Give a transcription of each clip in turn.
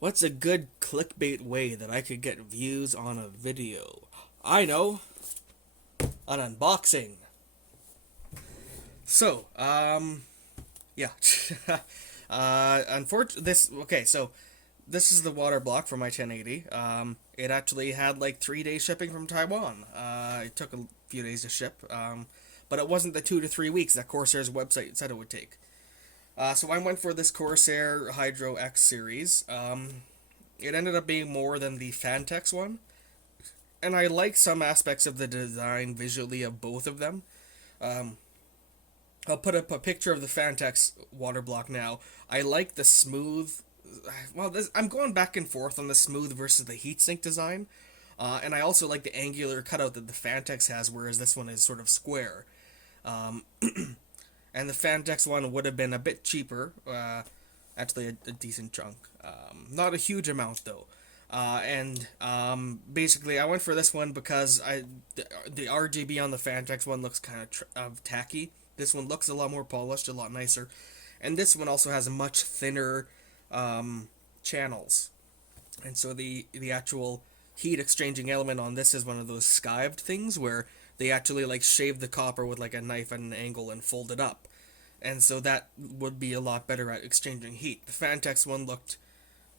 What's a good clickbait way that I could get views on a video? I know, an unboxing. So, yeah. Unfortunately, this is the water block for my 1080. It actually had like 3 day shipping from Taiwan. It took a few days to ship, but it wasn't the 2 to 3 weeks that Corsair's website said it would take. So I went for this Corsair Hydro X series. It ended up being more than the Fantex one, and I like some aspects of the design visually of both of them. Um, I'll put up a picture of the Fantex water block now. I like the smooth. I'm going back and forth on the smooth versus the heatsink design, and I also like the angular cutout that the Fantex has, whereas this one is sort of square. Um, and the Fantex one would have been a bit cheaper, actually a decent chunk. Not a huge amount though. And basically, I went for this one because the RGB on the Fantex one looks kind of tacky. This one looks a lot more polished, a lot nicer, and this one also has much thinner channels, and so the actual heat exchanging element on this is one of those skived things where they actually like shave the copper with like a knife at an angle and fold it up, and so that would be a lot better at exchanging heat. The Fantex one looked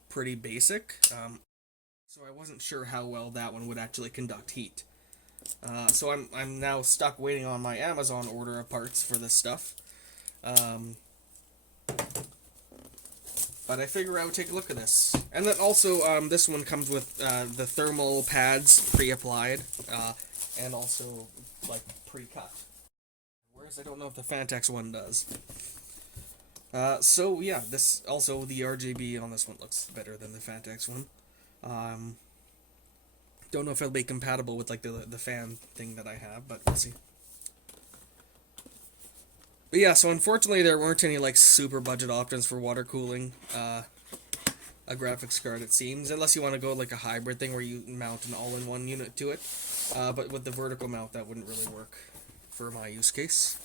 pretty basic, so I wasn't sure how well that one would actually conduct heat. So I'm now stuck waiting on my Amazon order of parts for this stuff. Um, but I figure I would take a look at this. And then also, this one comes with the thermal pads pre-applied, and also like pre-cut. Whereas I don't know if the Fantex one does. So yeah, this also the RGB on this one looks better than the Fantex one. Um, don't know if it'll be compatible with like the fan thing that I have, but we'll see. But yeah, so unfortunately there weren't any like super budget options for water cooling. A graphics card, it seems, unless you want to go like a hybrid thing where you mount an all-in-one unit to it. But with the vertical mount, that wouldn't really work for my use case.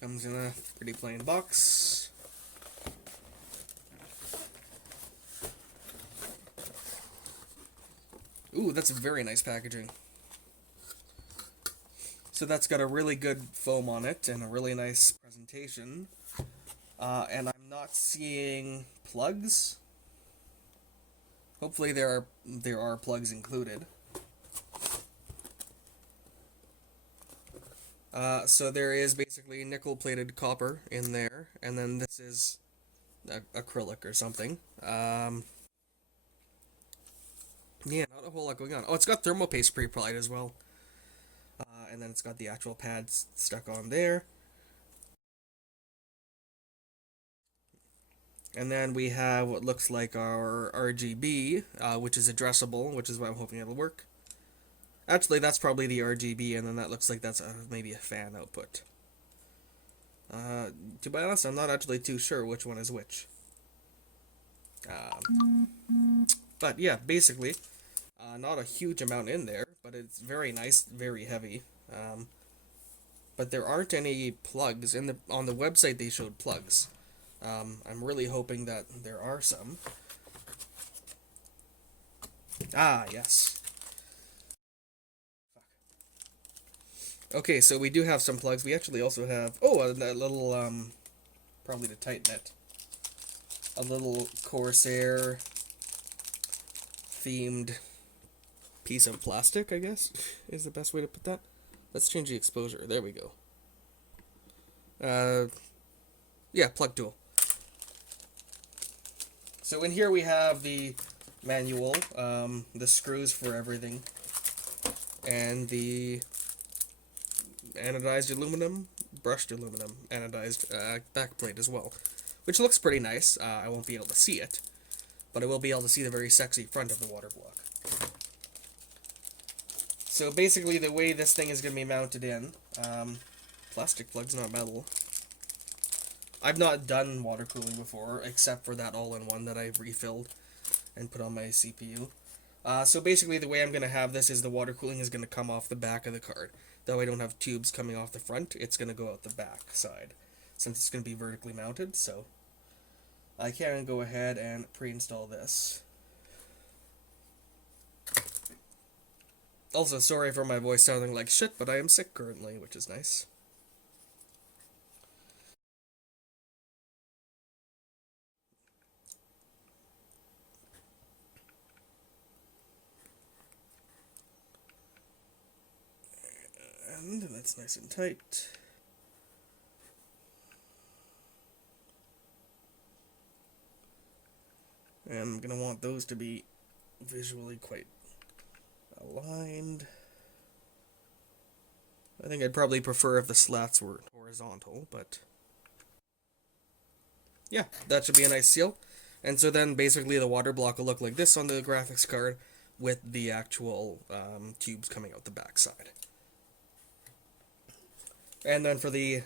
Comes in a pretty plain box. Ooh, that's very nice packaging. So that's got a really good foam on it and a really nice presentation. And I'm not seeing plugs. Hopefully there are plugs included. So there is basically nickel-plated copper in there, and then this is acrylic or something. Yeah, not a whole lot going on. Oh, it's got thermal paste pre-applied as well. And then it's got the actual pads stuck on there. And then we have what looks like our RGB, which is addressable, which is why I'm hoping it'll work. Actually, that's probably the RGB, and then that looks like that's maybe a fan output. To be honest, I'm not actually too sure which one is which. But yeah, basically, not a huge amount in there, but it's very nice, very heavy. But there aren't any plugs on the website. They showed plugs. I'm really hoping that there are some. Ah, yes. Okay, so we do have some plugs. We actually also have a little probably to tighten it. A little Corsair themed piece of plastic, I guess, is the best way to put that. Let's change the exposure. There we go. Yeah, plug tool. So in here we have the manual, the screws for everything, and the anodized aluminum, brushed aluminum, anodized backplate as well, which looks pretty nice. I won't be able to see it, but I will be able to see the very sexy front of the water block. So basically the way this thing is going to be mounted in, plastic plugs, not metal. I've not done water cooling before, except for that all-in-one that I've refilled and put on my CPU. So basically the way I'm going to have this is the water cooling is going to come off the back of the card. Though I don't have tubes coming off the front, it's going to go out the back side, since it's going to be vertically mounted, so I can go ahead and pre-install this. Also, sorry for my voice sounding like shit, but I am sick currently, which is nice. And that's nice and tight. And I'm going to want those to be visually quite aligned. I think I'd probably prefer if the slats were horizontal, but yeah, that should be a nice seal. And so then basically the water block will look like this on the graphics card with the actual tubes coming out the back side. And then for the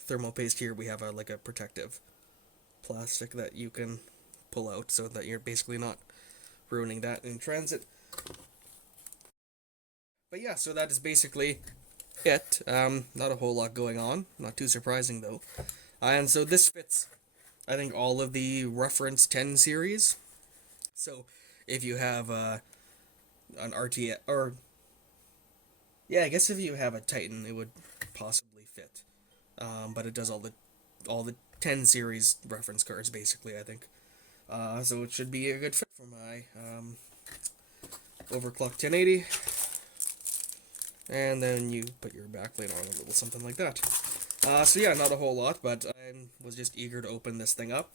thermal paste here, we have like a protective plastic that you can pull out so that you're basically not ruining that in transit. But yeah, so that is basically it. Not a whole lot going on. Not too surprising though. And so this fits, I think, all of the reference 10 series. So if you have an RTX, or yeah, I guess if you have a Titan, it would possibly fit. But it does all the 10 series reference cards basically, I think. So it should be a good fit for my overclocked 1080. And then you put your backplate on a little something like that. So yeah, not a whole lot, but I was just eager to open this thing up.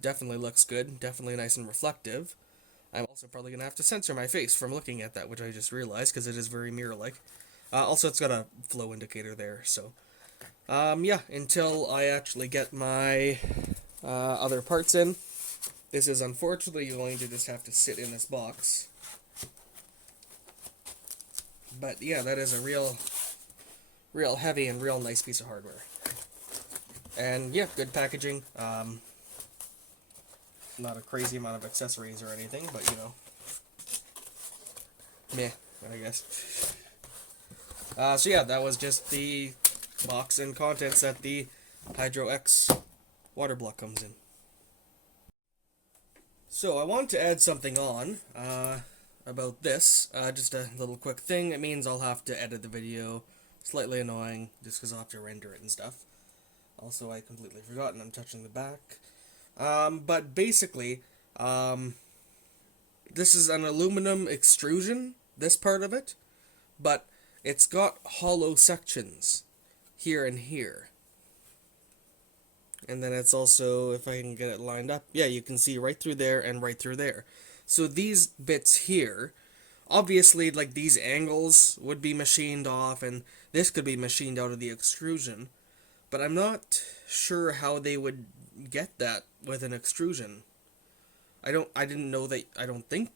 Definitely looks good, definitely nice and reflective. I'm also probably going to have to censor my face from looking at that, which I just realized, because it is very mirror-like. Also, it's got a flow indicator there, so... yeah, until I actually get my other parts in, this is unfortunately going to just have to sit in this box. But yeah, that is a real heavy and real nice piece of hardware. And yeah, good packaging. Not a crazy amount of accessories or anything, but you know, meh, I guess. So yeah, that was just the box and contents that the Hydro X water block comes in. So I want to add something on about this. Just a little quick thing. It means I'll have to edit the video. Slightly annoying, just because I'll have to render it and stuff. Also, I completely forgotten I'm touching the back. But basically, this is an aluminum extrusion, this part of it, but it's got hollow sections here and here. And then it's also, if I can get it lined up, yeah, you can see right through there and right through there. So these bits here, obviously, like, these angles would be machined off, and this could be machined out of the extrusion, but I'm not sure how they would get that with an extrusion. I didn't know that, I don't think,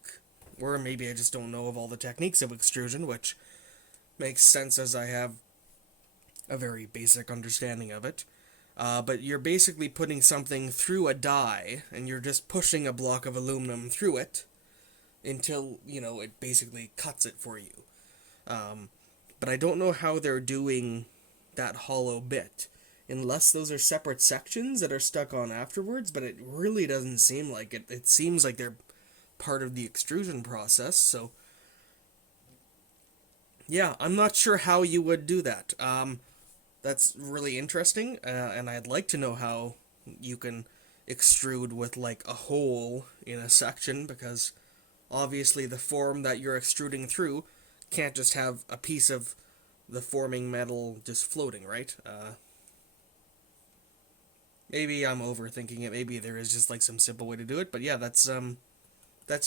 or maybe I just don't know of all the techniques of extrusion, which makes sense as I have a very basic understanding of it. But you're basically putting something through a die, and you're just pushing a block of aluminum through it until, you know, it basically cuts it for you. But I don't know how they're doing that hollow bit, unless those are separate sections that are stuck on afterwards, but it really doesn't seem like it. It seems like they're part of the extrusion process, so... yeah, I'm not sure how you would do that. That's really interesting, and I'd like to know how you can extrude with, like, a hole in a section, because obviously the form that you're extruding through can't just have a piece of the forming metal just floating, right? Maybe I'm overthinking it. Maybe there is just, like, some simple way to do it, but yeah, that's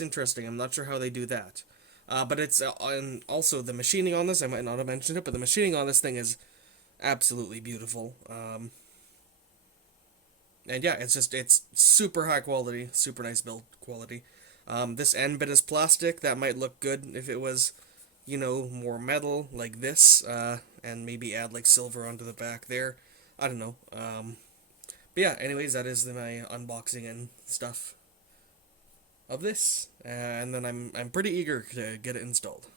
interesting. I'm not sure how they do that. But it's, and also the machining on this, I might not have mentioned it, but the machining on this thing is absolutely beautiful. And yeah, it's super high quality, super nice build quality. This end bit is plastic. That might look good if it was, you know, more metal like this, and maybe add like silver onto the back there. I don't know. But yeah, anyways, that is my unboxing and stuff of this, and then I'm pretty eager to get it installed.